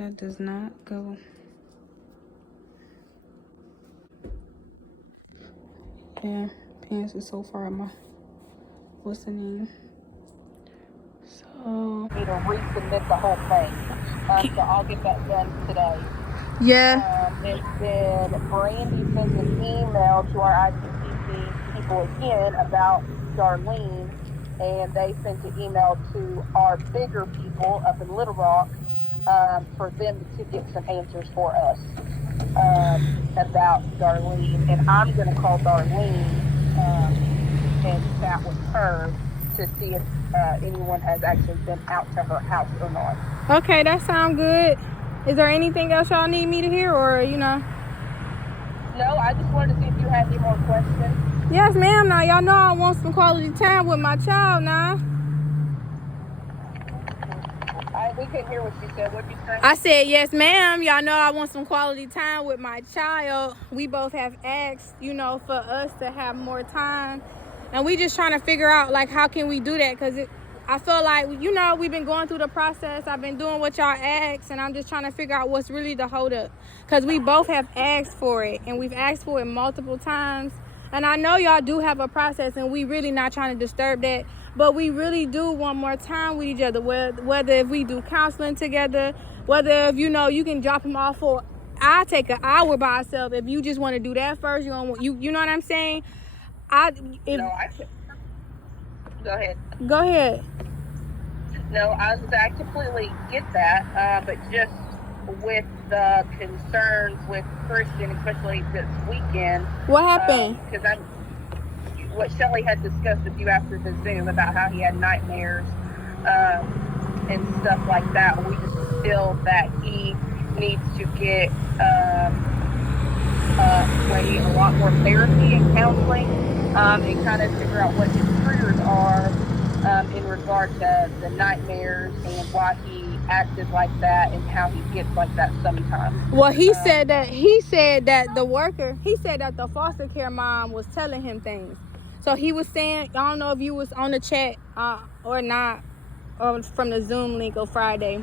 That does not go. Yeah, pants is so far my, what's the name? So need to resubmit the whole thing. So I'll get that done today. yeah. And then Brandy sent an email to our ICCC people again about Darlene, and they sent an email to our bigger people up in Little Rock for them to get some answers for us about Darlene. And I'm going to call Darlene and chat with her to see if anyone has actually been out to her house or not. Okay, that sounds good. Is there anything else y'all need me to hear, or No, I just wanted to see if you had any more questions. Yes, ma'am. Now y'all know I want some quality time with my child now. We couldn't hear what you said. What did you say? I said, yes, ma'am. Y'all know I want some quality time with my child. We both have asked, for us to have more time. And we just trying to figure out, like, how can we do that? Because I feel like, we've been going through the process. I've been doing what y'all asked, and I'm just trying to figure out what's really the holdup. Because we both have asked for it, and we've asked for it multiple times. And I know y'all do have a process, and we really not trying to disturb that. But we really do want more time with each other, whether if we do counseling together, whether if, you can drop him off for, I'll take an hour by myself. If you just want to do that first, you know what I'm saying? Go ahead. Go ahead. No, I completely get that, but just with the concerns with Christian, especially this weekend. What happened? Because what Shelly had discussed with you after the Zoom about how he had nightmares and stuff like that. We just feel that he needs to get maybe a lot more therapy and counseling and kind of figure out what his triggers are in regard to the nightmares and why he acted like that and how he gets like that sometimes. Well, he said that the foster care mom was telling him things. So he was saying, I don't know if you was on the chat or not, or from the Zoom link on Friday,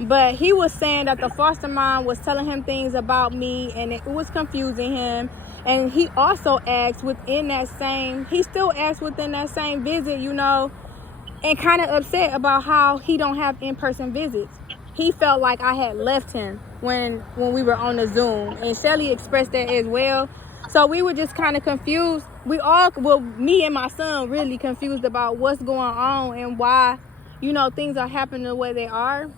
but he was saying that the foster mom was telling him things about me, and it was confusing him. And he also asked within that same visit, and kind of upset about how he don't have in-person visits. He felt like I had left him when we were on the Zoom, and Shelly expressed that as well. So we were just kind of confused. Me and my son really confused about what's going on and why, things are happening the way they are.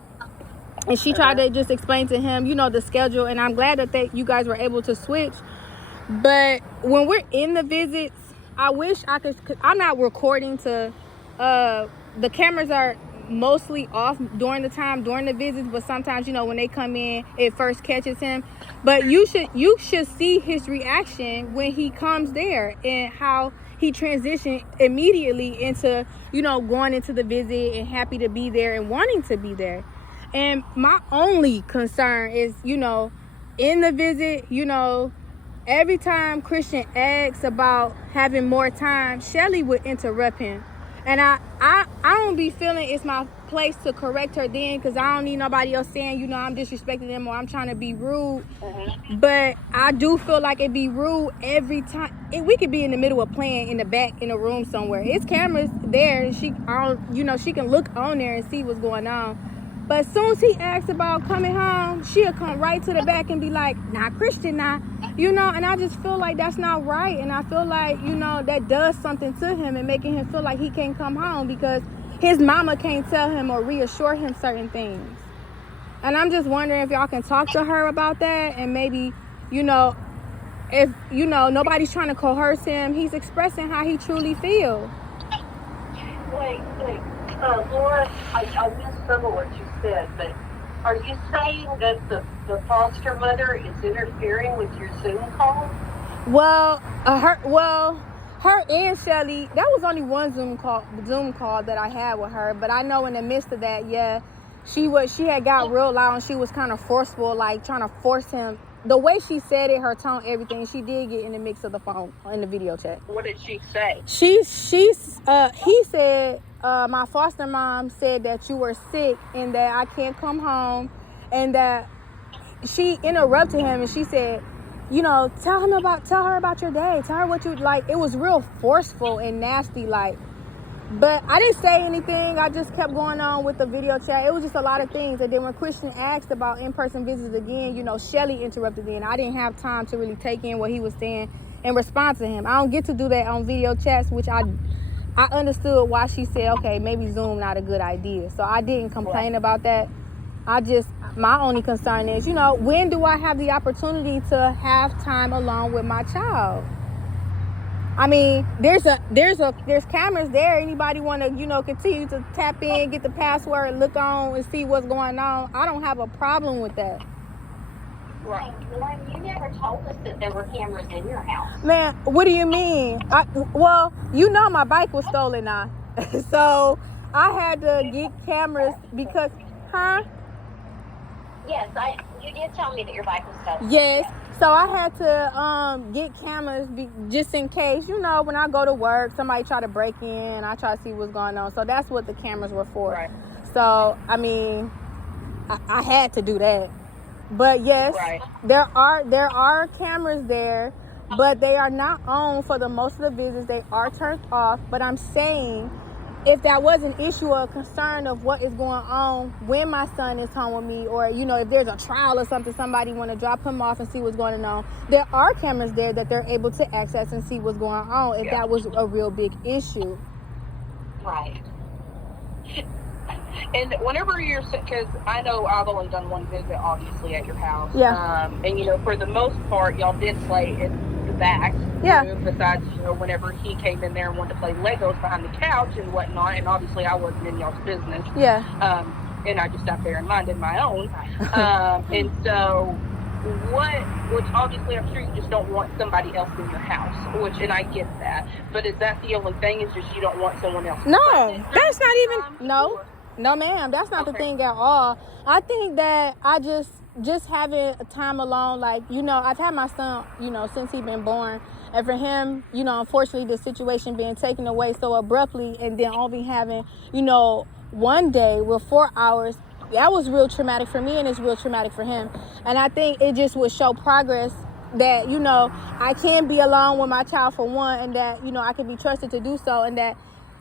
And she tried to just explain to him, the schedule. And I'm glad that you guys were able to switch. But when we're in the visits, I wish I could. I'm not recording to. The cameras are mostly off during the visits, but sometimes when they come in, it first catches him. But you should see his reaction when he comes there and how he transitioned immediately into going into the visit and happy to be there and wanting to be there. And my only concern is in the visit, every time Christian asks about having more time, Shelly would interrupt him. And I don't be feeling it's my place to correct her then, because I don't need nobody else saying, I'm disrespecting them or I'm trying to be rude. But I do feel like it be rude every time. We could be in the middle of playing in the back in a room somewhere. It's cameras there, and she can look on there and see what's going on. But as soon as he asks about coming home, she'll come right to the back and be like, nah, Christian, nah. And I just feel like that's not right. And I feel like, that does something to him and making him feel like he can't come home because his mama can't tell him or reassure him certain things. And I'm just wondering if y'all can talk to her about that. And maybe, if, nobody's trying to coerce him, he's expressing how he truly feels. Wait. Laura, I missed some of what you said, but are you saying that the foster mother is interfering with your Zoom call? Well, her and Shelly, that was only one Zoom call that I had with her. But I know in the midst of that, yeah, she had got real loud and she was kind of forceful, like trying to force him. The way she said it, her tone, everything, she did get in the mix of the phone in the video chat. What did she say? He said, my foster mom said that you were sick and that I can't come home and that she interrupted him and she said, you know, tell her about your day. Tell her what you like. It was real forceful and nasty, like. But I didn't say anything. I just kept going on with the video chat. It was just a lot of things. And then when Christian asked about in-person visits again, you know, Shelly interrupted me, and I didn't have time to really take in what he was saying and respond to him. I don't get to do that on video chats, which I understood why she said, okay, maybe Zoom not a good idea. So I didn't complain about that. My only concern is, you know, when do I have the opportunity to have time alone with my child? I mean, there's cameras there. Anybody want to, you know, continue to tap in, get the password, look on, and see what's going on? I don't have a problem with that. Right. Lauren, you never told us that there were cameras in your house. Man, what do you mean? Well, you know my bike was stolen now. So I had to get cameras because, huh? Yes, you did tell me that your bike was stolen. Yes. So I had to get cameras just in case, you know, when I go to work, somebody try to break in, I try to see what's going on. So that's what the cameras were for. Right. So, I mean, I had to do that. But yes, right. there are cameras there, but they are not on for the most of the visits. They are turned off. But I'm saying, if that was an issue or a concern of what is going on when my son is home with me, or, you know, if there's a trial or something, somebody want to drop him off and see what's going on, there are cameras there that they're able to access and see what's going on if that was a real big issue. Right. And whenever you're, because I know I've only done one visit, obviously, at your house. Yeah. And, you know, for the most part, y'all did play in the back. Yeah. Room, besides, you know, whenever he came in there and wanted to play Legos behind the couch and whatnot. And obviously, I wasn't in y'all's business. Yeah. And I just sat there and minded my own. And so, which obviously I'm sure you just don't want somebody else in your house, and I get that. But is that the only thing? Is just you don't want someone else? No, that's not even, no ma'am, that's not the thing at all. I think that I just having time alone, like, you know, I've had my son, you know, since he's been born. And for him, you know, unfortunately, the situation being taken away so abruptly, and then only having, you know, one day with 4 hours, that was real traumatic for me, and it's real traumatic for him. And I think it just would show progress that, you know, I can be alone with my child for one, and that, you know, I can be trusted to do so, and that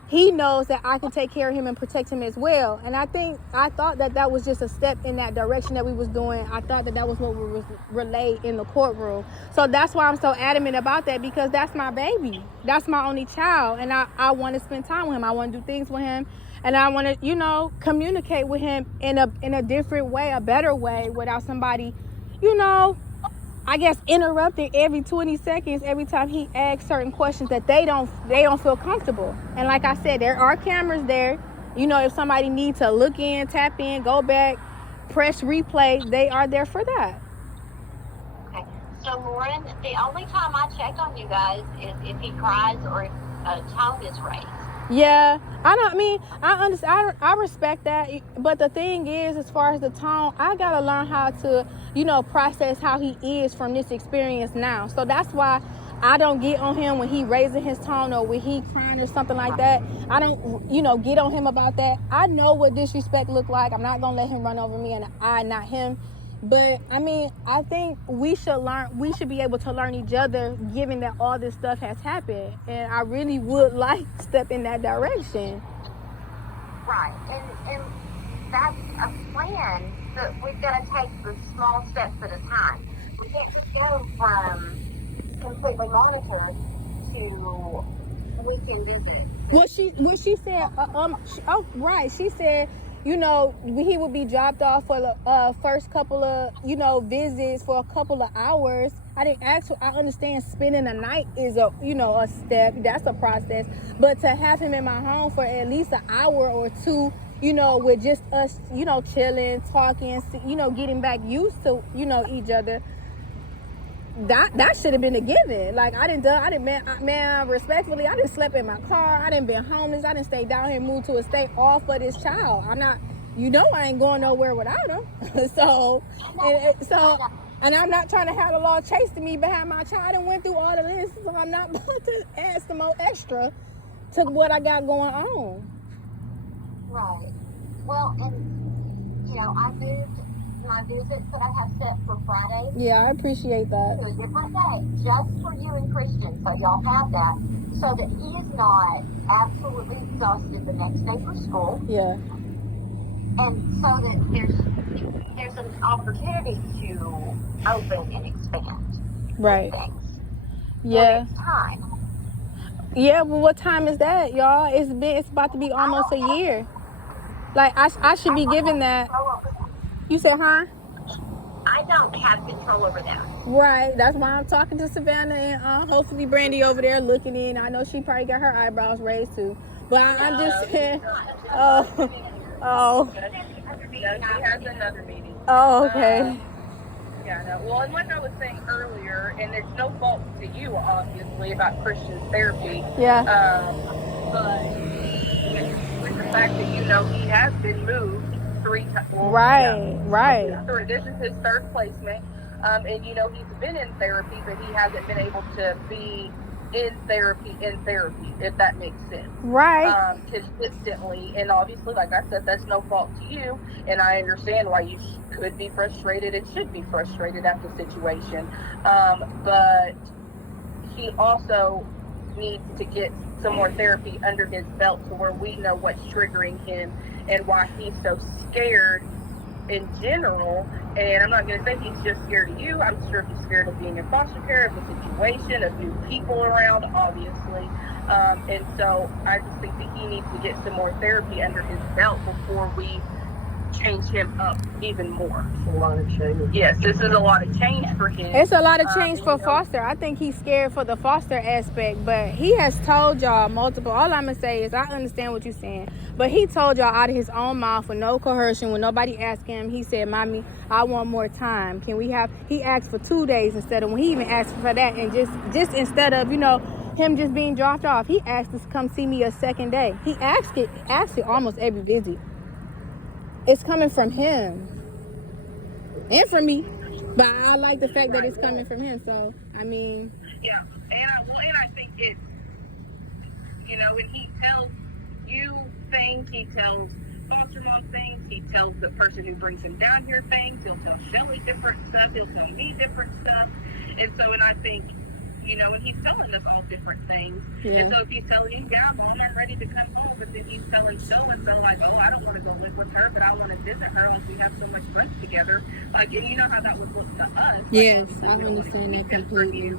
he knows that I can take care of him and protect him as well. And I thought that was just a step in that direction that we was doing. I thought that was what was relayed in the courtroom. So that's why I'm so adamant about that, because that's my baby. That's my only child. And I want to spend time with him. I want to do things with him. And I want to, you know, communicate with him in a different way, a better way, without somebody, you know, I guess interrupting every 20 seconds every time he asks certain questions that they don't feel comfortable. And like I said, there are cameras there. You know, if somebody needs to look in, tap in, go back, press replay, they are there for that. Okay. So, Lauren, the only time I check on you guys is if he cries or if a tone is raised. Yeah, I understand. I respect that, but the thing is, as far as the tone, I gotta learn how to, you know, process how he is from this experience now. So that's why I don't get on him when he raising his tone or when he crying or something like that. I don't, you know, get on him about that. I know what disrespect look like. I'm not gonna let him run over me, and I not him. But I mean, I think we should be able to learn each other, given that all this stuff has happened. And I really would like to step in that direction. Right. And that's a plan, but we've got to take the small steps at a time. We can't just go from completely monitored to weekend visits. She said, right. She said, you know, he would be dropped off for the first couple of, you know, visits for a couple of hours. I didn't ask. I understand spending a night is a step. That's a process. But to have him in my home for at least an hour or two, you know, with just us, you know, chilling, talking, you know, getting back used to, you know, each other. That should have been a given. Like, man, respectfully, I didn't sleep in my car. I didn't been homeless. I didn't stay down here, moved to a state all for this child. I'm not, you know, I ain't going nowhere without him. And I'm not trying to have the law chasing me behind my child and went through all of this. So I'm not about to add some more extra to what I got going on. Right. Well, and, you know, I moved my visits that I have set for Friday Yeah, I appreciate that. to a different day, just for you and Christian, so y'all have that, so that he is not absolutely exhausted the next day for school, Yeah. and so that there's an opportunity to open and expand Right. things. Yeah. It's time. Yeah, but what time is that, y'all? It's about to be almost a year. Like, I should be given that. You said, huh? I don't have control over that. Right. That's why I'm talking to Savannah and hopefully Brandy over there looking in. I know she probably got her eyebrows raised too. But I'm just saying. Oh. She has another meeting. Oh, okay. Yeah, no. Well, and like I was saying earlier, and it's no fault to you, obviously, about Christian therapy. Yeah. But with the fact that, he has been moved 3 times. Well, Right. This is his third placement. And, he's been in therapy, but he hasn't been able to be in therapy, if that makes sense. Right. Consistently. And obviously, like I said, that's no fault to you. And I understand why you could be frustrated and should be frustrated at the situation. But he also needs to get some more therapy under his belt to where we know what's triggering him and why he's so scared in general. And I'm not going to say he's just scared of you. I'm sure he's scared of being in foster care, of the situation, of new people around, obviously. And so I just think that he needs to get some more therapy under his belt before we change him up even more. It's a lot of change. Yes, this is a lot of change for him. It's a lot of change for foster. I think he's scared for the foster aspect, but he has told y'all multiple. All I'm going to say is I understand what you're saying, but he told y'all out of his own mouth with no coercion, when nobody asked him, he said, "Mommy, I want more time. Can we have," he asked for 2 days instead of, when he even asked for that, and just instead of, him just being dropped off, he asked us to come see me a second day. He asked it almost every visit. It's coming from him and from me, but I like the fact that it's coming from him. So I mean, yeah, and I think it's, when he tells you things, he tells foster mom things, he tells the person who brings him down here things, he'll tell Shelly different stuff, he'll tell me different stuff, and so, and I think, and he's telling us all different things. Yeah. And so if he's telling you, "Yeah, Mom, I'm ready to come home," but then he's telling so-and-so, like, "Oh, I don't want to go live with her, but I want to visit her, like, we have so much fun together." Like, and you know how that would look to us. yes, Like, I understand that completely.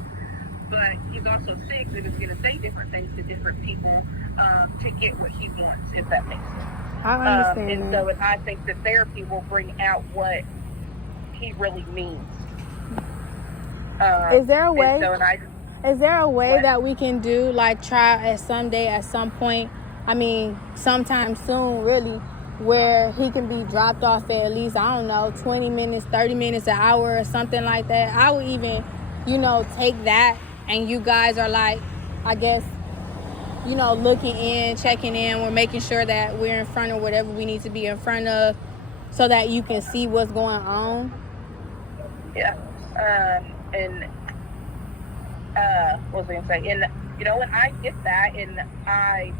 But he's also sick and is going to say different things to different people to get what he wants, if that makes sense. I understand and that. so, and I think the therapy will bring out what he really means. Is there a way? Is there a way that we can do, like, try at some point, I mean, sometime soon, really, where he can be dropped off at least, I don't know, 20 minutes, 30 minutes, an hour, or something like that? I would even, take that, and you guys are, like, I guess, looking in, checking in, we're making sure that we're in front of whatever we need to be in front of so that you can see what's going on. Yeah. And what was I going to say? And, and I get that, and I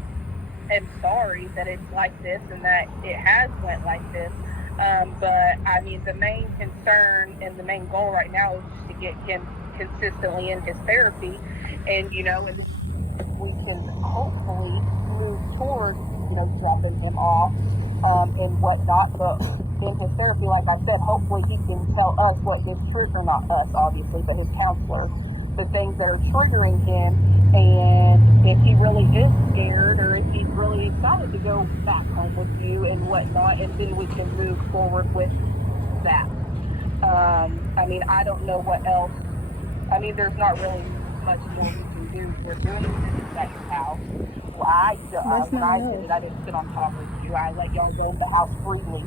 am sorry that it's like this and that it has went like this. But, I mean, the main concern and the main goal right now is just to get him consistently in his therapy. And, and we can hopefully move towards, dropping him off and whatnot. But in his therapy, like I said, hopefully he can tell us what his trigger, not us, obviously, but his counselor, the things that are triggering him, and if he really is scared or if he's really excited to go back home with you and whatnot, and then we can move forward with that. I mean, I don't know what else. I mean, there's not really much more we can do. We're doing this at your house. Well, when I did it, I didn't sit on top of you. I let y'all go in the house freely.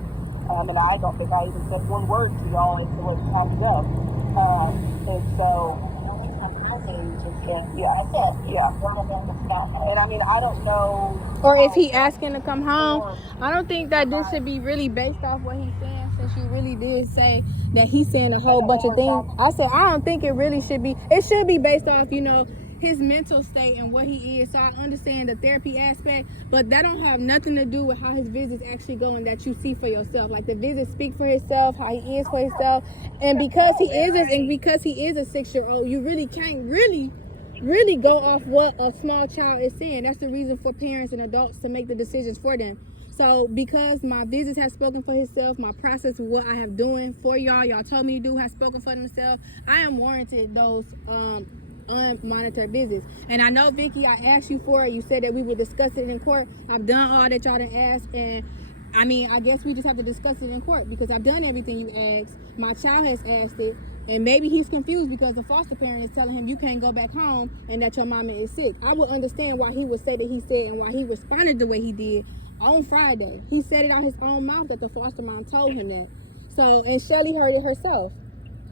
And I don't think I even said one word to y'all until it was time to go. And so, and I mean, I don't know. Or if he asking to come home, I don't think that this should be really based off what he's saying, since you really did say that he's saying a whole bunch of things. I said, I don't think it really should be. It should be based off, his mental state and what he is. So I understand the therapy aspect, but that don't have nothing to do with how his visits actually go and that you see for yourself. Like, the visits speak for himself, how he is for himself, and because he is a 6-year-old, you really can't really go off what a small child is saying. That's the reason for parents and adults to make the decisions for them. So because my visits have spoken for himself, my process of what I have doing for y'all told me to do has spoken for themselves, I am warranted those unmonitored visits. And I know, Vicky, I asked you for it. You said that we would discuss it in court. I've done all that y'all done asked, and I mean, I guess we just have to discuss it in court because I've done everything you asked. My child has asked it, and maybe he's confused because the foster parent is telling him you can't go back home and that your mama is sick. I would understand why he would say that he said and why he responded the way he did on Friday. He said it out his own mouth that the foster mom told him that. So, and Shirley heard it herself.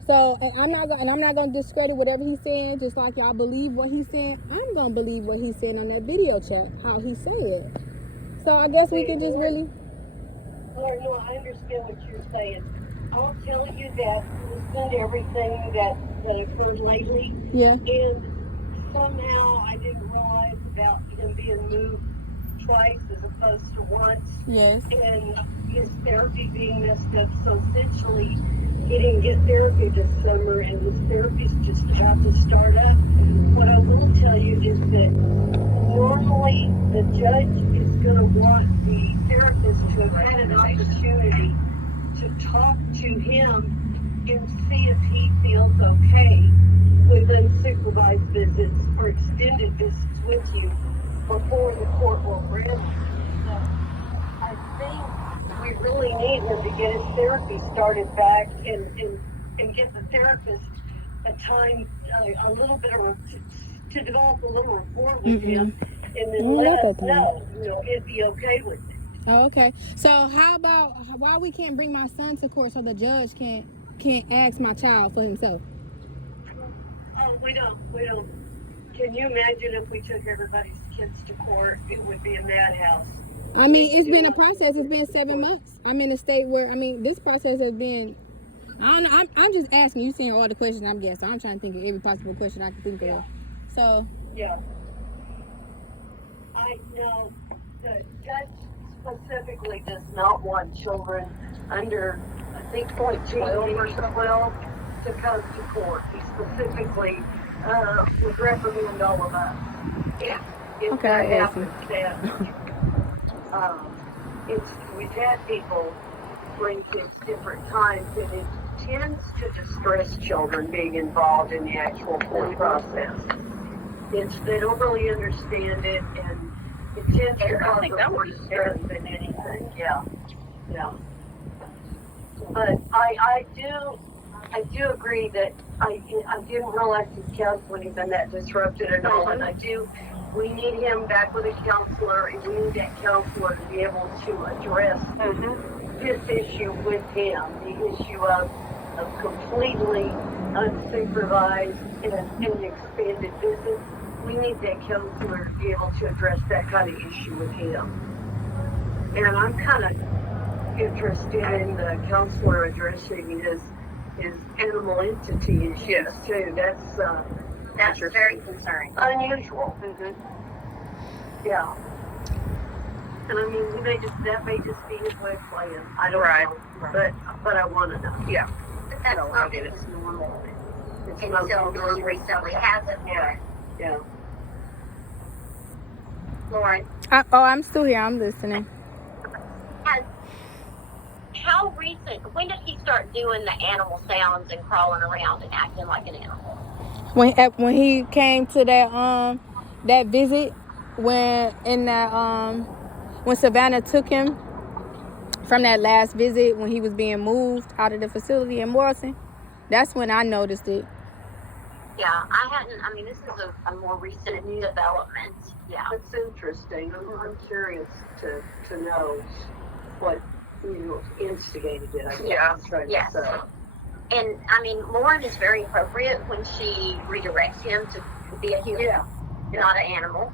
So, and I'm not gonna discredit whatever he's saying. Just like y'all believe what he's saying, I'm gonna believe what he's saying on that video chat, how he said it. So I guess we can just really. Lord, no, I understand what you're saying. I'll tell you that listening to everything that occurred lately, Yeah. and somehow I didn't realize about him being moved twice as opposed to once. Yes. And his therapy being messed up. So essentially, he didn't get therapy this summer, and his therapy's just about to start up. What I will tell you is that normally the judge is going to want the therapist to have had an opportunity to talk to him and see if he feels okay with unsupervised visits or extended visits with you before the court will grant it. So I think we really need him to get his therapy started back and give the therapist a time, a little bit of to develop a little rapport with him, and then let us know, if he okay with it. Oh, okay. So how about why we can't bring my son to court so the judge can't ask my child for himself? Oh, we don't. Can you imagine if we took everybody's kids to court? It would be a madhouse. I mean, it's been a process. It's been 7 months. I'm in a state where, I mean, this process has been, I don't know. I'm just asking. You saying all the questions I'm guessing. I'm trying to think of every possible question I can think of. So. Yeah. I know the judge specifically does not want children under, I think, 12 or 12 to come to court. He specifically would recommend all of us. If that happens, we've had people bring kids different times, and it tends to distress children being involved in the actual court process. They don't really understand it, and it tends to cause more distress than anything. Yeah. But I do agree that I didn't realize his counseling had been that disrupted at all, and we need him back with a counselor, and we need that counselor to be able to address this issue with him, the issue of completely unsupervised and expanded visits. We need that counselor to be able to address that kind of issue with him. And I'm kind of interested in the counselor addressing his animal entity issues too. That's very concerning. Unusual. Yeah. And I mean, that may just be his way of playing. I don't know. But I want to know. Yeah. But that's not his normal. Until he recently hasn't. Yeah. Lauren. I'm still here. I'm listening. How recent? When did he start doing the animal sounds and crawling around and acting like an animal? When he came to that visit, when Savannah took him from that last visit when he was being moved out of the facility in Morrison, that's when I noticed it. Yeah, I hadn't. I mean, this is a more recent development. Yeah, it's interesting. I'm curious to know what instigated it. I guess. Yes. And I mean, Lauren is very appropriate when she redirects him to be a human, not an animal.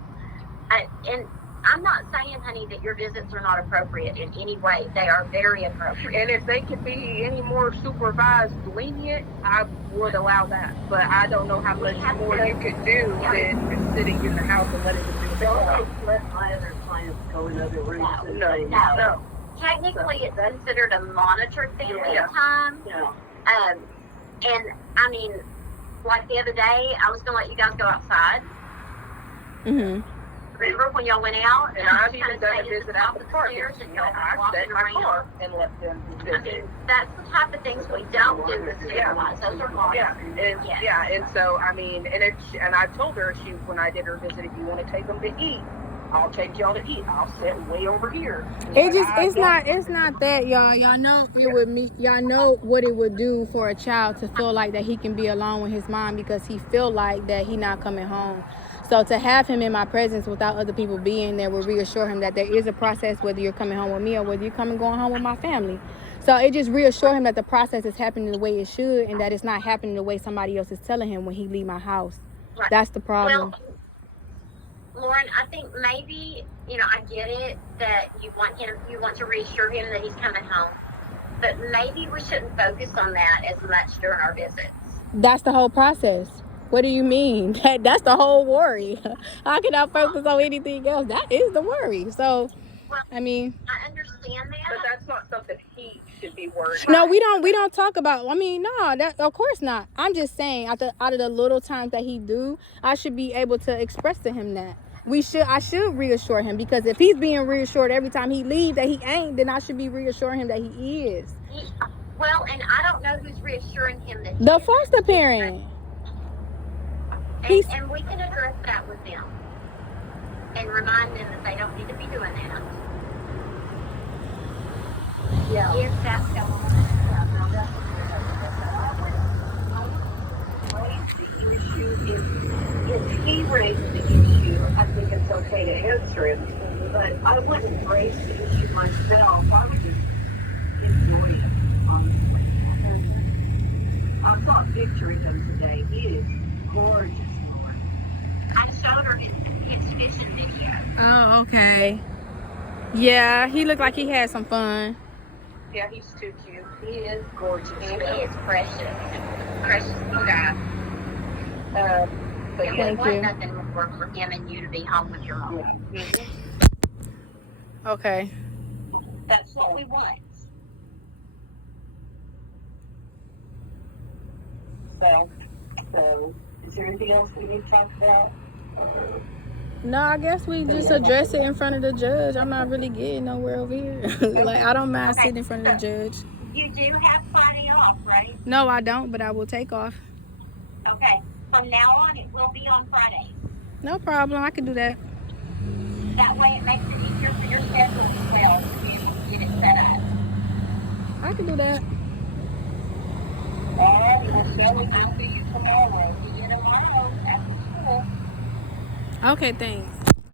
And I'm not saying, honey, that your visits are not appropriate in any way. They are very appropriate. And if they could be any more supervised, lenient, I would allow that. But I don't know how much more you could do than just sitting in the house and letting them do their job. Let my other clients go in other rooms. No. Technically, it's considered a monitored family time. Yeah. And I mean, like the other day, I was gonna let you guys go outside. Mhm. Remember when y'all went out? And I've even done a visit out the park. And y'all I walking set my around. car and let them I visit. mean, that's the type of things we don't do with supervised. Those are laws. And so I mean, and I told her when I did her visit, if you want to take them to eat, I'll take y'all to eat. I'll sit way over here. It's not that, y'all. Y'all know y'all know what it would do for a child to feel like that he can be alone with his mom because he feel like that he not coming home. So to have him in my presence without other people being there will reassure him that there is a process, whether you're coming home with me or whether you're going home with my family. So it just reassure him that the process is happening the way it should and that it's not happening the way somebody else is telling him when he leave my house. Right. That's the problem. Well, Lauren, I think maybe, I get it that you want to reassure him that he's coming home, but maybe we shouldn't focus on that as much during our visits. That's the whole process. What do you mean? That's the whole worry. How can I focus on anything else? That is the worry. So, Well, I mean, I understand that. But that's not something he should be worried no, we don't talk about. I mean, no, that of course not. I'm just saying, out of the little times that he do, I should be able to express to him that I should reassure him because if he's being reassured every time he leaves that he ain't, then I should be reassuring him that he is. Well, and I don't know who's reassuring him that The foster parent. And we can address that with them and remind them that they don't need to be doing that. Yeah. If that's going on. If he raised the issue, I think it's okay to answer him. But I wouldn't raise the issue myself. I would just enjoy it, honestly. I saw a picture of him today. He is gorgeous, Lord. I showed her his fishing video. Oh, okay. Yeah, he looked like he had some fun. Yeah, he's too cute. He is gorgeous. He is precious. Precious little guy. But It yeah, would Thank want you. nothing more for him and you to be home with your mom. Okay. That's what we want. So, is there anything else we need to talk about? No, I guess we just address it in front of the judge. I'm not really getting nowhere over here. Like, I don't mind sitting in front of the judge. You do have Friday off, right? No, I don't, but I will take off. Okay. From now on, it will be on Friday. No problem. I can do that. That way it makes it easier for your schedule as well to be able to get it set up. I can do that. All right, well, Shelley, I'll see you tomorrow. See you tomorrow after school. Okay, thanks.